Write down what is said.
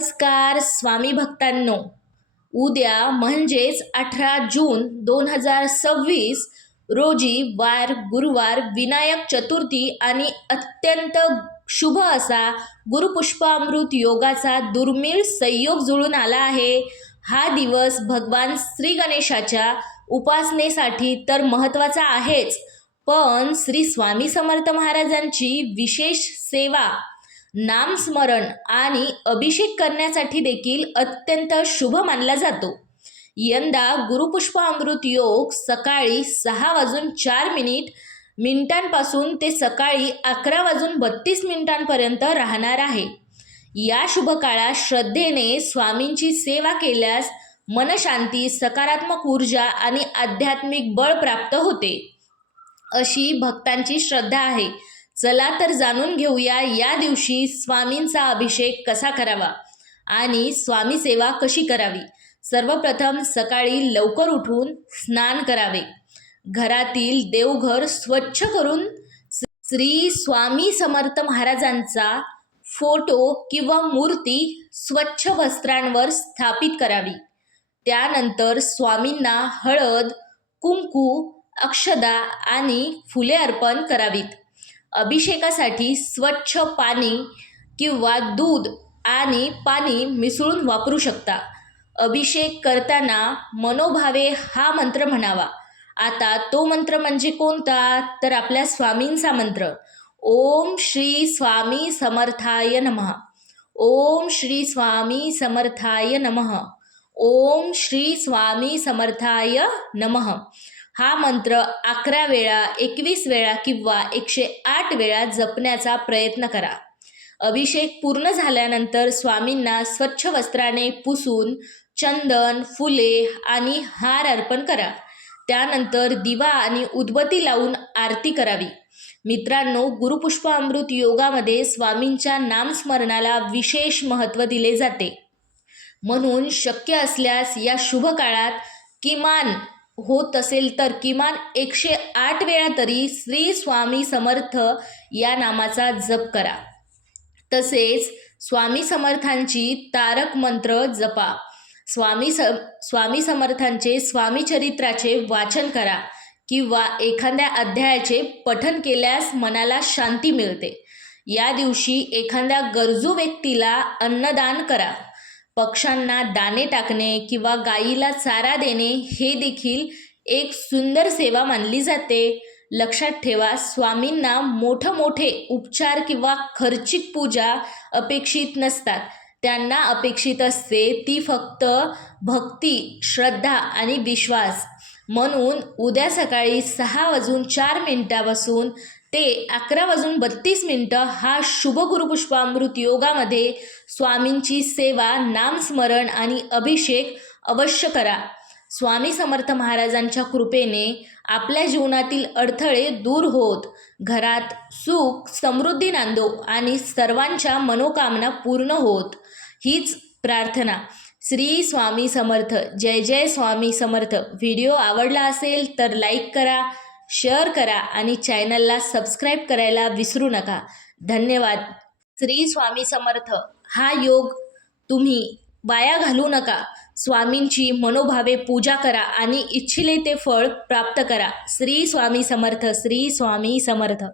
नमस्कार स्वामी भक्तांनो. उद्या म्हणजेच 18 जून 2026 रोजी वार गुरुवार विनायक चतुर्थी आणि अत्यंत शुभ असा गुरुपुष्पामृत योगाचा दुर्मिळ संयोग जुळून आला आहे. हा दिवस भगवान श्री गणेशाच्या उपासनेसाठी तर महत्त्वाचा आहेच, पण श्री स्वामी समर्थ महाराजांची विशेष सेवा, नामस्मरण आणि अभिषेक करण्यासाठी देखील अत्यंत शुभ मानला जातो. यंदा गुरुपुष्पामृत योग सकाळी 6:04 ते सकाळी 11:32 राहणार आहे. या शुभ काळात श्रद्धेने स्वामींची सेवा केल्यास मनशांती, सकारात्मक ऊर्जा आणि आध्यात्मिक बळ प्राप्त होते, अशी भक्तांची श्रद्धा आहे. चला तर जाणून घेऊया या दिवशी स्वामींचा अभिषेक कसा करावा आणि स्वामी सेवा कशी करावी. सर्वप्रथम सकाळी लवकर उठून स्नान करावे. घरातील देवघर स्वच्छ करून श्री स्वामी समर्थ महाराजांचा फोटो किंवा मूर्ती स्वच्छ वस्त्रांवर स्थापित करावी. त्यानंतर स्वामींना हळद, कुंकू, अक्षदा आणि फुले अर्पण करावीत. अभिषेकासाठी स्वच्छ पाणी किंवा दूध आणि पाणी मिसळून वापरू शकता. अभिषेक करताना मनोभावे हा मंत्र म्हणावा. आता तो मंत्र म्हणजे कोणता, तर आपल्या स्वामींचा मंत्र, ओम श्री स्वामी समर्थाय नमः, ओम श्री स्वामी समर्थाय नमः, ओम श्री स्वामी समर्थाय नमः. हा मंत्र 11 वेळा, 21 वेळा किंवा 108 वेळा जपण्याचा प्रयत्न करा. अभिषेक पूर्ण झाल्यानंतर स्वामींना स्वच्छ वस्त्राने पुसून चंदन, फुले आणि हार अर्पण करा. त्यानंतर दिवा आणि उदबत्ती लावून आरती करावी. मित्रांनो, गुरुपुष्पामृत योगामध्ये स्वामींच्या नामस्मरणाला विशेष महत्त्व दिले जाते. म्हणून शक्य असल्यास या शुभ काळात किमान होत असेल तर किमान 108 वेळा तरी श्री स्वामी समर्थ या नामाचा जप करा. तसेच स्वामी समर्थांची तारक मंत्र जपा. स्वामी समर्थांचे स्वामी चरित्राचे वाचन करा किंवा एखाद्या अध्यायाचे पठण केल्यास मनाला शांती मिळते. या दिवशी एखाद्या गरजू व्यक्तीला अन्नदान करा. पक्ष्यांना दाणे टाकणे किंवा गायीला चारा देणे हे देखील एक सुंदर सेवा मानली जाते. लक्षात ठेवा, स्वामींना मोठे उपचार किंवा खर्चिक पूजा अपेक्षित नसतात. त्यांना अपेक्षित असते ती फक्त भक्ती, श्रद्धा आणि विश्वास. म्हणून उद्या सकाळी 6:04 ते 11:32 हा शुभ गुरुपुष्पामृत योगामध्ये स्वामींची सेवा, नामस्मरण आणि अभिषेक अवश्य करा. स्वामी समर्थ महाराजांच्या कृपेने आपल्या जीवनातील अडथळे दूर होत घरात सुख समृद्धी नांदो आणि सर्वांच्या मनोकामना पूर्ण होत, हीच प्रार्थना. श्री स्वामी समर्थ. जय जय स्वामी समर्थ. व्हिडिओ आवडला असेल तर लाईक करा, शेअर करा आणि चॅनलला सबस्क्राईब करायला विसरू नका. धन्यवाद. श्री स्वामी समर्थ. हा योग तुम्ही वाया घालू नका. स्वामींची मनोभावे पूजा करा आणि इच्छिले ते फळ प्राप्त करा. श्री स्वामी समर्थ. श्री स्वामी समर्थ.